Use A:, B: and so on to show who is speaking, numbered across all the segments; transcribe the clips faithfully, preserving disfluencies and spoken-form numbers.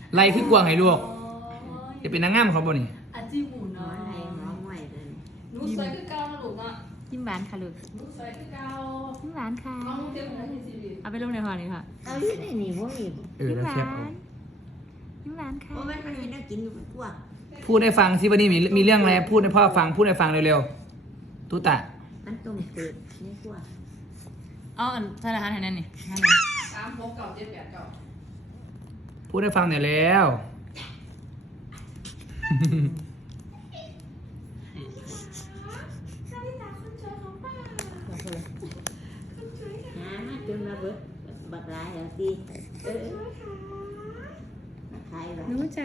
A: ไล่คือกวางให้ลูกจะเป็นนางงามเขาบ่นี่
B: อาจีหมูน้อย
C: น้องใหม่เลย
B: หนูสวยคือเก่านะลูกอ่ะ
D: ยิ้มหวานค่ะลูก
B: หนูสวยคือเก่า
D: ยิ้มหวานค่ะ
B: น้องเต็มหัวเห็นสิบิ
D: เอาไปลงในหอนี่ค่ะ
C: เอาอยู่ในนี่พวกนี้
A: เออ
D: ยิ้ม
A: แล้ว
D: หวา
A: เทียบ
D: นยิ้มหวานค่ะ
C: เพราะมันมันมีน่ากินอยู่พวก
A: พูดให้ฟังสิวันนี้มีมีเรื่องอะไรพูดให้พ่อฟังพูดให้ฟังเร็วๆตุ๊ตะ
C: มันต้มเกิดในพวก
D: เอาอันธนาคารไหนนั่นนี่นั่น
B: สามหกเก่าเจ็ดแปดเก่า
A: พูดให้ฟังหน่อยแล้ว
C: หามาจนมาเบิดบักหลายแล้วสิเออมาขายแบบ
D: หนูจ๋า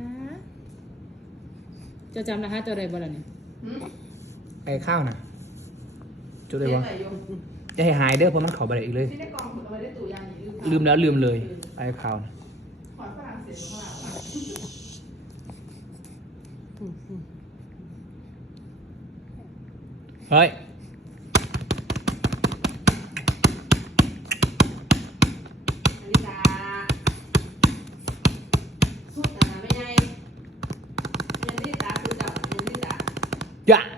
D: เจ้าจำนะคะเจ้าใดบ่ล่ะเนี่ย
A: ไอ้ข้าวนะจุดเล
B: เจ๊
A: ยวะ
B: ไหนยง
A: จะให้หายเด้อเพราะมันเขาไปอีกเลย
B: ที่ได้กองผลเอาไว้ได้ตู้ยางอย่าลืม
A: ลืมแล้วลืมเลยไอ้ข้าวนะ
B: ขอฝรั่งเศสของเรา
A: เฮ้ย
B: นาฬิกาสุดแต่ไม่ใหญ่เรียนที่ตาคือจับเรียนที่ตา
A: อย่า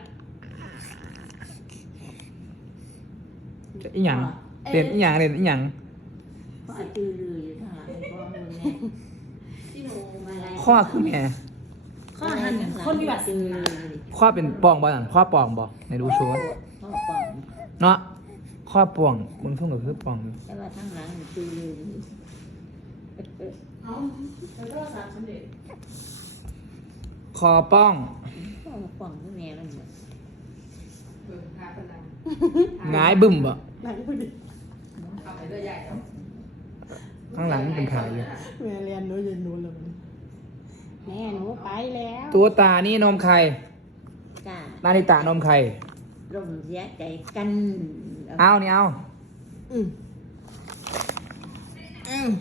A: จะอีหยังเรียนอีหยังเรียนอีหยัง
C: เพราะจือรืออยู่ทางหลังพ่อมึงเนี่ย
B: ที่หนู
C: มาอะไร
A: ข้อคือแม่
D: ข้อหันคนมีบัตร
C: จือ
A: ข้อเป็นปองบ่หนังข้อปองบ่ในดูชัวร์
C: พ่อปอง
A: เนาะข้อปองมึงเพิ่งกับคือปอง
C: แต่ว่าทางหลังจือรือ
B: เอาแล้วก็สามสำเร็จ
A: คอป้อง
C: พ่อปองคือแม่มันเนี่ย
B: เออหาพนัน
A: หงายบึ้มบ่
B: เอาไปเรื่อยใหญ่เนาะ
A: ข้างหลังมันเป็นขายอยู่
E: แม่เรียนหนูจะหนูเลย
C: แม่หนูไปแล้ว
A: ตัวตานี่นมใคร
C: จ้า
A: นาฬิตานมใคร
C: ร่มเสียใจกัน
A: เอานี่เอา
E: อืมอืม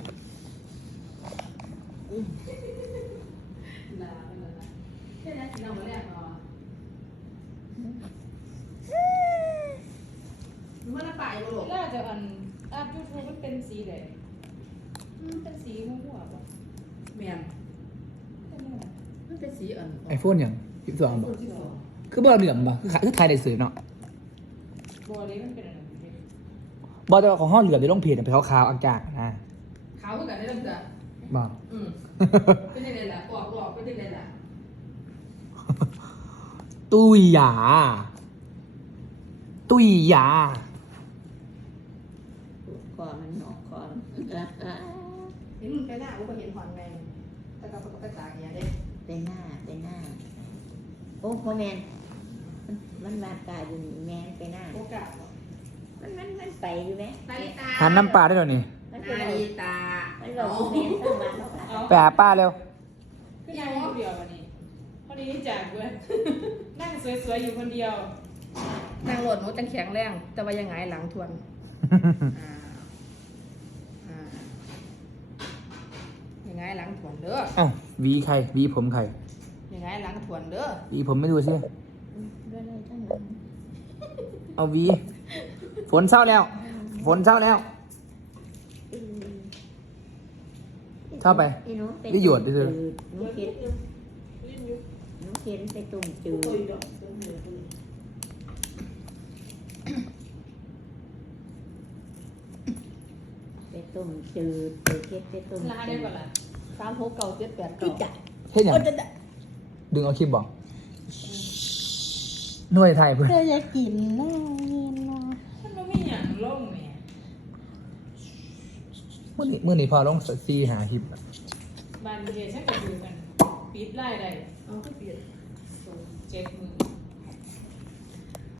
B: ลาไปเลยนะแค่นั้นกินเอามาแรกเนาะมันละป่ายบ่ลูก
D: แล้วจะอันอาจูทูมันเป็นสีแดงมันเป็นสีม่วงๆป่ะ
B: แม่นมันเป็นสีอ่อน
A: ไอโฟนยังสิบสองบ่
B: คนที่สอง
A: คือบ่เหลื่อมบ่คือขายคือไทยได้สื่อเนาะ
D: บัวนี้มันเป็นอะไร
A: บ่แต่ว่าของห้องเหลื่อมในโรงเพจเป็นขาวๆอักจากนะ
B: ขาวเหมือนกันได้ลำจ้ะ
A: บ่
B: อืมเป็นยังไงล่ะออกออกเป็นยังไงล่ะ
A: ตุ้ยหยาตุ้ยหยา
C: คอมันหนอกคอ
B: เห็นมึงไปหน้ากูก็เห็นหอนไงแต่ก็ไปตากอย่างเด้
C: ไปหน้าไปหน้าโอ้พ่อแมนมันมาตาอยู่แมนไปหน้า
B: โอกาส
C: มันมันมันไปอยู่ไหม
B: นาฬิตา
A: หันน้ำปลาได้แล้วนี่
C: มันเป็น
B: นา
C: เรา
B: ฬิตา
C: มันเราแมนต้องมาต้องมา
A: ไปหาป้าเร็ว
D: คือนั่งอยู่คนเดียววันนี้พอดีจากเว้ยนั่งสวยๆอยู่คนเดียว
B: นางโหลดหนูจังแข็งแรงแต่ว่ายังไงหลังทวนอ่าอ่ายังไงหลังทวนเด้อ
A: เอ้าหวีใครหวีผมใคร
B: ยังไงหลังทวนเด้อ
A: หวีผมไม่ดูสิ
C: เรื่อยๆทั้งนั้น
A: เอาหวีฝนเศร้าแล้ว ฝนเศร้าแล้ว เข้าไป
C: อีหนูไป
A: นี่หยวดดิเธอ
C: หนูเข็นหนูเข็นไปตุ่มจืดไปตุ่มจืดไปเข็นไปตุ่ม
D: ราคาได้ก่อนละ
B: สามหกเก่าเจ็ดแปด
C: ที่
B: เก่า
C: จะ
A: เฮ็ดหยังดึงเอาคลิปบอกหน่วยไทยเพื่อน
E: เธออยากกินน่าเย็นเนาะ
D: มันไม่มีอย่างล่มแหม่
A: เมื่อนี้เมื่อนี้พอลงซีหาคลิป
D: บานเดียฉันก็ดูกันปิดไล่ได้
B: เอาก็เปลี่ยน
D: เจ็ดหมื่น